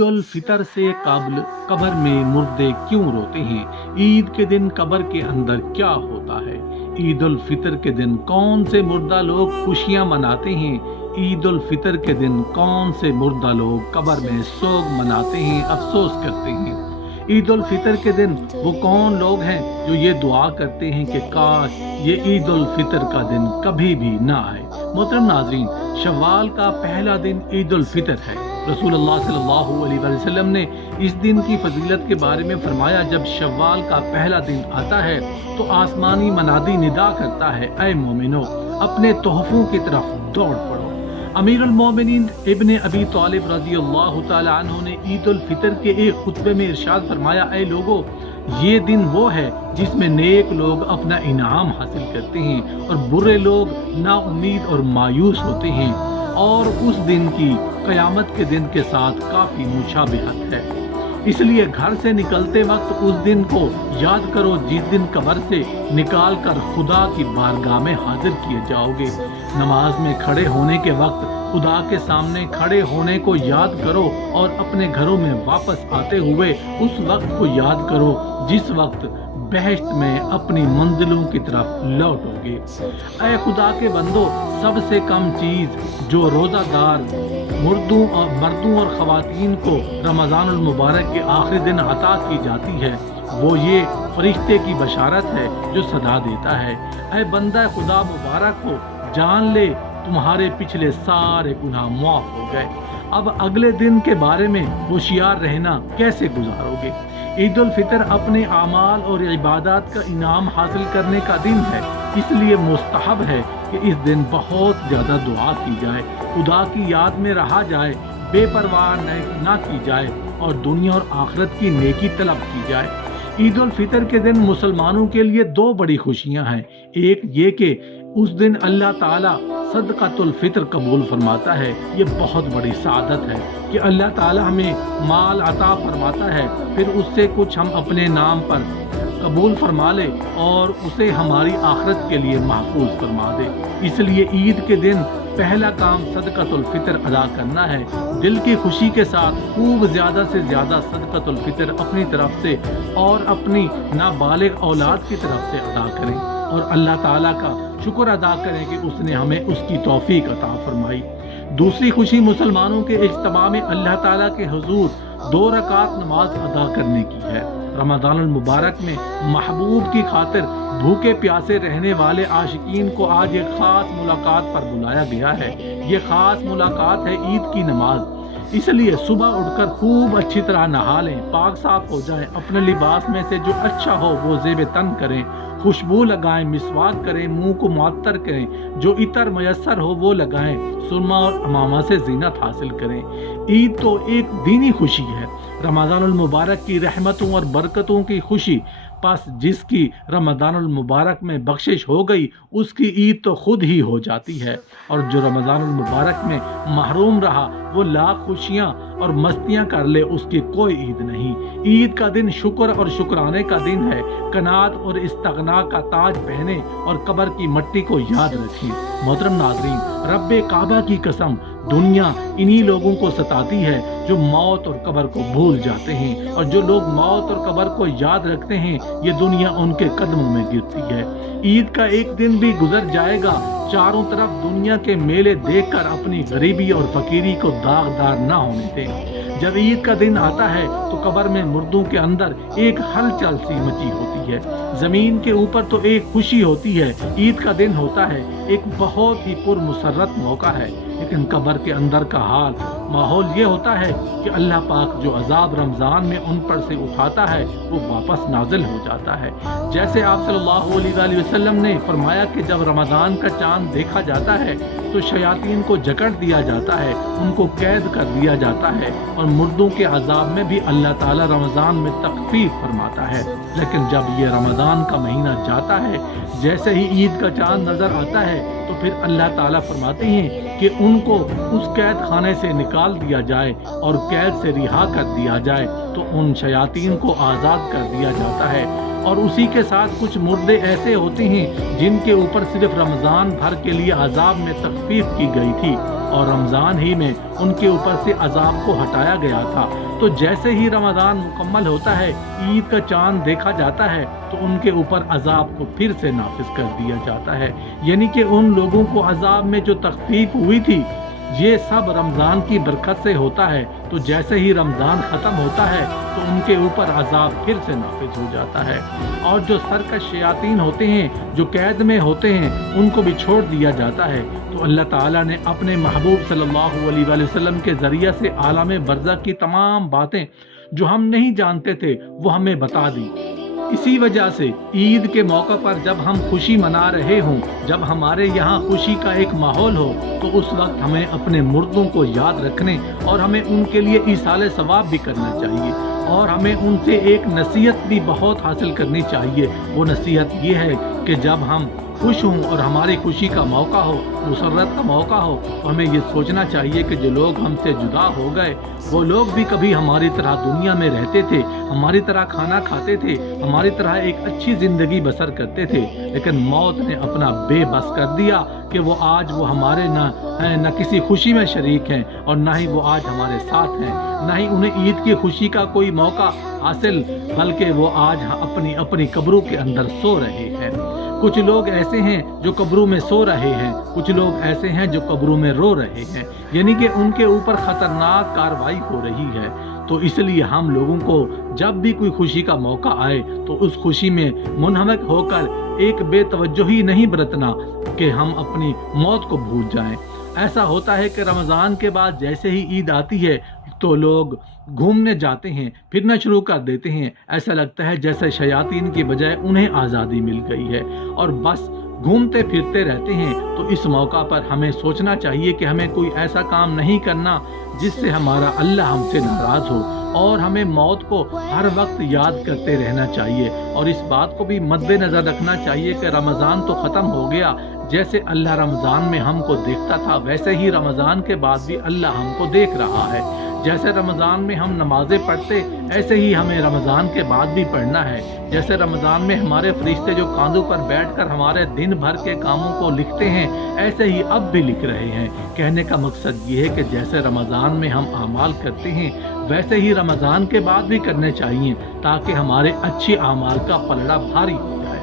الفطر سے قبل قبر میں مردے کیوں روتے ہیں؟ عید کے دن قبر کے اندر کیا ہوتا ہے؟ عید الفطر کے دن کون سے مردہ لوگ خوشیاں مناتے ہیں؟ عید الفطر کے دن کون سے مردہ لوگ قبر میں سوگ مناتے ہیں، افسوس کرتے ہیں؟ عید الفطر کے دن وہ کون لوگ ہیں جو یہ دعا کرتے ہیں کہ کاش یہ عید الفطر کا دن کبھی بھی نہ آئے؟ محترم ناظرین، شوال کا پہلا دن عید الفطر ہے۔ رسول اللہ صلی اللہ علیہ وسلم نے اس دن کی فضیلت کے بارے میں فرمایا، جب شوال کا پہلا دن آتا ہے تو آسمانی منادی ندا کرتا ہے، اے مومنو اپنے تحفوں کی طرف دوڑ پڑو۔ امیر المومنین ابن ابی طالب رضی اللہ تعالی عنہ نے عید الفطر کے ایک خطبے میں ارشاد فرمایا، اے لوگو یہ دن وہ ہے جس میں نیک لوگ اپنا انعام حاصل کرتے ہیں اور برے لوگ نا امید اور مایوس ہوتے ہیں، اور اس دن کی قیامت کے دن کے ساتھ کافی مشابہت ہے۔ اس لیے گھر سے نکلتے وقت اس دن کو یاد کرو جس دن قبر سے نکال کر خدا کی بارگاہ میں حاضر کیے جاؤ گے۔ نماز میں کھڑے ہونے کے وقت خدا کے سامنے کھڑے ہونے کو یاد کرو، اور اپنے گھروں میں واپس آتے ہوئے اس وقت کو یاد کرو جس وقت بہشت میں اپنی منزلوں کی طرف لوٹو گے۔ اے خدا کے بندو، سب سے کم چیز جو روزہ دار مردوں اور خواتین کو رمضان المبارک کے آخری دن عطا کی جاتی ہے، وہ یہ فرشتے کی بشارت ہے جو صدا دیتا ہے، اے بندہ خدا مبارک کو جان لے تمہارے پچھلے سارے گناہ معاف ہو گئے۔ اب اگلے دن کے بارے میں ہوشیار رہنا کیسے گزارو گے؟ عید الفطر اپنے اعمال اور عبادات کا انعام حاصل کرنے کا دن ہے، اس لیے مستحب ہے کہ اس دن بہت زیادہ دعا کی جائے، خدا کی یاد میں رہا جائے، بے پرواہ نہ کی جائے اور دنیا اور آخرت کی نیکی طلب کی جائے۔ عید الفطر کے دن مسلمانوں کے لیے دو بڑی خوشیاں ہیں۔ ایک یہ کہ اس دن اللہ تعالیٰ صدقۃ الفطر قبول فرماتا ہے، یہ بہت بڑی سعادت ہے کہ اللہ تعالیٰ ہمیں مال عطا فرماتا ہے، پھر اس سے کچھ ہم اپنے نام پر قبول فرما لے اور اسے ہماری آخرت کے لیے محفوظ فرما دے۔ اس لیے عید کے دن پہلا کام صدقۃ الفطر ادا کرنا ہے۔ دل کی خوشی کے ساتھ خوب زیادہ سے زیادہ صدقۃ الفطر اپنی طرف سے اور اپنی نابالغ اولاد کی طرف سے ادا کریں، اور اللہ تعالیٰ کا شکر ادا کریں کہ اس نے ہمیں اس کی توفیق عطا فرمائی۔ دوسری خوشی مسلمانوں کے اجتماع میں اللہ تعالیٰ کے حضور 2 رکعت نماز ادا کرنے کی ہے۔ رمضان المبارک میں محبوب کی خاطر بھوکے پیاسے رہنے والے عاشقین کو آج ایک خاص ملاقات پر بلایا گیا ہے۔ یہ خاص ملاقات ہے عید کی نماز، اس لیے صبح اٹھ کر خوب اچھی طرح نہا لیں، پاک صاف ہو جائیں، اپنے لباس میں سے جو اچھا ہو وہ زیب تن کریں، خوشبو لگائیں، مسواک کریں، منہ کو معطر کریں، جو عطر میسر ہو وہ لگائیں، سرما اور امامہ سے زینت حاصل کریں۔ عید تو ایک دینی خوشی ہے، رمضان المبارک کی رحمتوں اور برکتوں کی خوشی، پس جس کی رمضان المبارک میں بخشش ہو گئی اس کی عید تو خود ہی ہو جاتی ہے، اور جو رمضان المبارک میں محروم رہا وہ لاکھ خوشیاں اور مستیاں کر لے، اس کی کوئی عید نہیں۔ عید کا دن شکر اور شکرانے کا دن ہے، قناعت اور استغنا کا تاج پہنے اور قبر کی مٹی کو یاد رکھیں۔ محترم ناظرین، رب کعبہ کی قسم، دنیا انہی لوگوں کو ستاتی ہے جو موت اور قبر کو بھول جاتے ہیں، اور جو لوگ موت اور قبر کو یاد رکھتے ہیں یہ دنیا ان کے قدموں میں گرتی ہے۔ عید کا ایک دن بھی گزر جائے گا چاروں طرف دنیا کے میلے دیکھ کر اپنی غریبی اور فقیری کو داغدار نہ ہونے دیں۔ جب عید کا دن آتا ہے تو قبر میں مردوں کے اندر ایک ہلچل سی مچی ہوتی ہے، زمین کے اوپر تو ایک خوشی ہوتی ہے، عید کا دن ہوتا ہے، ایک بہت ہی پرمسرت موقع ہے، لیکن قبر کے اندر کا ماحول یہ ہوتا ہے کہ اللہ پاک جو عذاب رمضان میں ان پر سے اٹھاتا ہے وہ واپس نازل ہو جاتا ہے۔ جیسے آپ صلی اللہ علیہ وآلہ وسلم نے فرمایا کہ جب رمضان کا چاند دیکھا جاتا ہے تو شیاطین کو جکڑ دیا جاتا ہے، ان کو قید کر دیا جاتا ہے، اور مردوں کے عذاب میں بھی اللہ تعالیٰ رمضان میں تخفیف فرماتا ہے۔ لیکن جب یہ رمضان کا مہینہ جاتا ہے، جیسے ہی عید کا چاند نظر آتا ہے تو پھر اللہ تعالیٰ فرماتے ہیں کہ ان کو اس قید خانے سے نکال دیا جائے اور قید سے رہا کر دیا جائے، تو ان شیاطین کو آزاد کر دیا جاتا ہے، اور اسی کے ساتھ کچھ مردے ایسے ہوتے ہیں جن کے اوپر صرف رمضان بھر کے لیے عذاب میں تخفیف کی گئی تھی، اور رمضان ہی میں ان کے اوپر سے عذاب کو ہٹایا گیا تھا، تو جیسے ہی رمضان مکمل ہوتا ہے، عید کا چاند دیکھا جاتا ہے تو ان کے اوپر عذاب کو پھر سے نافذ کر دیا جاتا ہے، یعنی کہ ان لوگوں کو عذاب میں جو تخفیف ہوئی تھی یہ سب رمضان کی برکت سے ہوتا ہے۔ تو جیسے ہی رمضان ختم ہوتا ہے تو ان کے اوپر عذاب پھر سے نافذ ہو جاتا ہے، اور جو سرکش شیاطین ہوتے ہیں، جو قید میں ہوتے ہیں، ان کو بھی چھوڑ دیا جاتا ہے۔ تو اللہ تعالیٰ نے اپنے محبوب صلی اللہ علیہ وآلہ وسلم کے ذریعہ سے عالم برزخ کی تمام باتیں جو ہم نہیں جانتے تھے وہ ہمیں بتا دی۔ اسی وجہ سے عید کے موقع پر جب ہم خوشی منا رہے ہوں، جب ہمارے یہاں خوشی کا ایک ماحول ہو، تو اس وقت ہمیں اپنے مردوں کو یاد رکھنے اور ہمیں ان کے لیے ایصال ثواب بھی کرنا چاہیے، اور ہمیں ان سے ایک نصیحت بھی بہت حاصل کرنی چاہیے۔ وہ نصیحت یہ ہے کہ جب ہم خوش ہوں اور ہماری خوشی کا موقع ہو، مسرت کا موقع ہو، تو ہمیں یہ سوچنا چاہیے کہ جو لوگ ہم سے جدا ہو گئے وہ لوگ بھی کبھی ہماری طرح دنیا میں رہتے تھے، ہماری طرح کھانا کھاتے تھے، ہماری طرح ایک اچھی زندگی بسر کرتے تھے، لیکن موت نے اپنا بے بس کر دیا کہ وہ آج وہ ہمارے نہ کسی خوشی میں شریک ہیں، اور نہ ہی وہ آج ہمارے ساتھ ہیں، نہ ہی انہیں عید کی خوشی کا کوئی موقع حاصل، بلکہ وہ آج اپنی قبروں کے اندر سو رہے ہیں۔ کچھ لوگ ایسے ہیں جو قبروں میں سو رہے ہیں، کچھ لوگ ایسے ہیں جو قبروں میں رو رہے ہیں، یعنی کہ ان کے اوپر خطرناک کارروائی ہو رہی ہے۔ تو اس لیے ہم لوگوں کو جب بھی کوئی خوشی کا موقع آئے تو اس خوشی میں منہمک ہو کر ایک بے توجہی نہیں برتنا کہ ہم اپنی موت کو بھول جائیں۔ ایسا ہوتا ہے کہ رمضان کے بعد جیسے ہی عید آتی ہے تو لوگ گھومنے جاتے ہیں، پھرنا شروع کر دیتے ہیں، ایسا لگتا ہے جیسے شیاطین کی بجائے انہیں آزادی مل گئی ہے، اور بس گھومتے پھرتے رہتے ہیں۔ تو اس موقع پر ہمیں سوچنا چاہیے کہ ہمیں کوئی ایسا کام نہیں کرنا جس سے ہمارا اللہ ہم سے ناراض ہو، اور ہمیں موت کو ہر وقت یاد کرتے رہنا چاہیے، اور اس بات کو بھی مد نظر رکھنا چاہیے کہ رمضان تو ختم ہو گیا، جیسے اللہ رمضان میں ہم کو دیکھتا تھا ویسے ہی رمضان کے بعد بھی اللہ ہم کو دیکھ رہا ہے۔ جیسے رمضان میں ہم نمازیں پڑھتے ایسے ہی ہمیں رمضان کے بعد بھی پڑھنا ہے۔ جیسے رمضان میں ہمارے فرشتے جو کاندھوں پر بیٹھ کر ہمارے دن بھر کے کاموں کو لکھتے ہیں، ایسے ہی اب بھی لکھ رہے ہیں۔ کہنے کا مقصد یہ ہے کہ جیسے رمضان میں ہم اعمال کرتے ہیں ویسے ہی رمضان کے بعد بھی کرنے چاہیے، تاکہ ہمارے اچھے اعمال کا پلڑا بھاری ہو جائے۔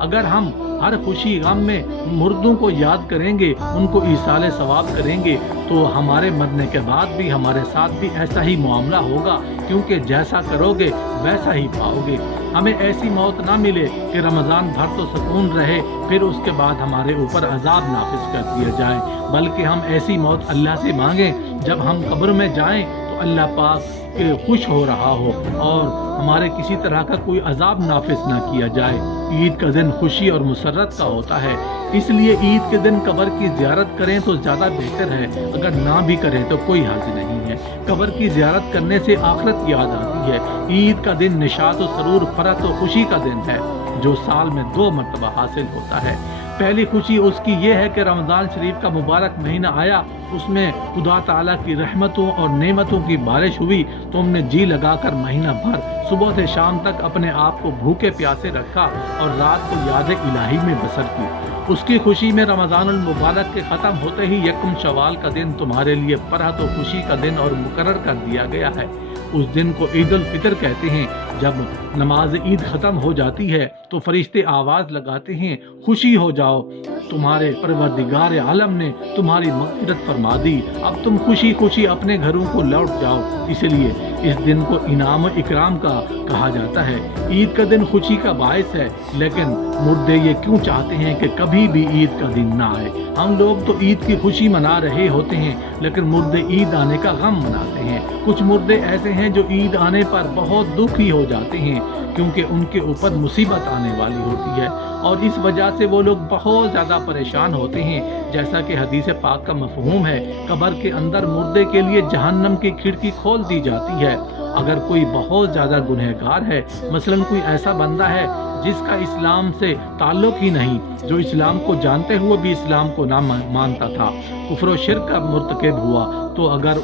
اگر ہم ہر خوشی غم میں مردوں کو یاد کریں گے، ان کو ایصال ثواب کریں گے، تو ہمارے مرنے کے بعد بھی ہمارے ساتھ بھی ایسا ہی معاملہ ہوگا، کیونکہ جیسا کرو گے ویسا ہی پاؤ گے۔ ہمیں ایسی موت نہ ملے کہ رمضان بھر تو سکون رہے، پھر اس کے بعد ہمارے اوپر عذاب نافذ کر دیا جائے، بلکہ ہم ایسی موت اللہ سے مانگیں جب ہم قبر میں جائیں تو اللہ پاک کہ خوش ہو رہا ہو اور ہمارے کسی طرح کا کوئی عذاب نافذ نہ کیا جائے۔ عید کا دن خوشی اور مسرت کا ہوتا ہے، اس لیے عید کے دن قبر کی زیارت کریں تو زیادہ بہتر ہے، اگر نہ بھی کریں تو کوئی حرج نہیں ہے۔ قبر کی زیارت کرنے سے آخرت یاد آتی ہے۔ عید کا دن نشاط و سرور، فرحت و خوشی کا دن ہے جو سال میں 2 مرتبہ حاصل ہوتا ہے۔ پہلی خوشی اس کی یہ ہے کہ رمضان شریف کا مبارک مہینہ آیا، اس میں خدا تعالیٰ کی رحمتوں اور نعمتوں کی بارش ہوئی، تو ہم نے جی لگا کر مہینہ بھر صبح سے شام تک اپنے آپ کو بھوکے پیاسے رکھا اور رات کو یاد الہی میں بسر کی۔ اس کی خوشی میں رمضان المبارک کے ختم ہوتے ہی یکم شوال کا دن تمہارے لیے فرحت و خوشی کا دن اور مقرر کر دیا گیا ہے۔ اس دن کو عید الفطر کہتے ہیں۔ جب نماز عید ختم ہو جاتی ہے تو فرشتے آواز لگاتے ہیں، خوشی ہو جاؤ، تمہارے پروردگار عالم نے تمہاری مغفرت فرما دی، اب تم خوشی خوشی اپنے گھروں کو لوٹ جاؤ۔ اس لیے اس دن کو انعام و اکرام کا کہا جاتا ہے۔ عید کا دن خوشی کا باعث ہے، لیکن مردے یہ کیوں چاہتے ہیں کہ کبھی بھی عید کا دن نہ آئے؟ ہم لوگ تو عید کی خوشی منا رہے ہوتے ہیں، لیکن مردے عید آنے کا غم مناتے ہیں۔ کچھ مردے ایسے ہیں جو عید آنے پر بہت دکھی ہو جاتے ہیں، کیونکہ ان کے اوپر مصیبت آنے والی ہوتی ہے، اور اس وجہ سے وہ لوگ بہت زیادہ پریشان ہوتے ہیں۔ جیسا کہ حدیث پاک کا مفہوم ہے، قبر کے اندر مردے کے لیے جہنم کی کھڑکی کھول دی جاتی ہے۔ اگر کوئی بہت زیادہ گنہگار ہے، مثلاً کوئی ایسا بندہ ہے جس کا اسلام سے تعلق ہی نہیں، جو اسلام کو جانتے ہوئے بھی اسلام کو نہ مانتا تھا، کفر و شرک کا مرتکب ہوا، تو اگر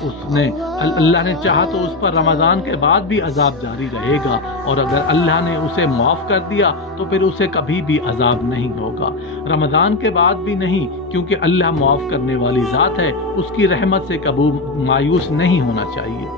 اللہ نے چاہا تو اس پر رمضان کے بعد بھی عذاب جاری رہے گا، اور اگر اللہ نے اسے معاف کر دیا تو پھر اسے کبھی بھی عذاب نہیں ہوگا، رمضان کے بعد بھی نہیں، کیونکہ اللہ معاف کرنے والی ذات ہے، اس کی رحمت سے کبھی مایوس نہیں ہونا چاہیے۔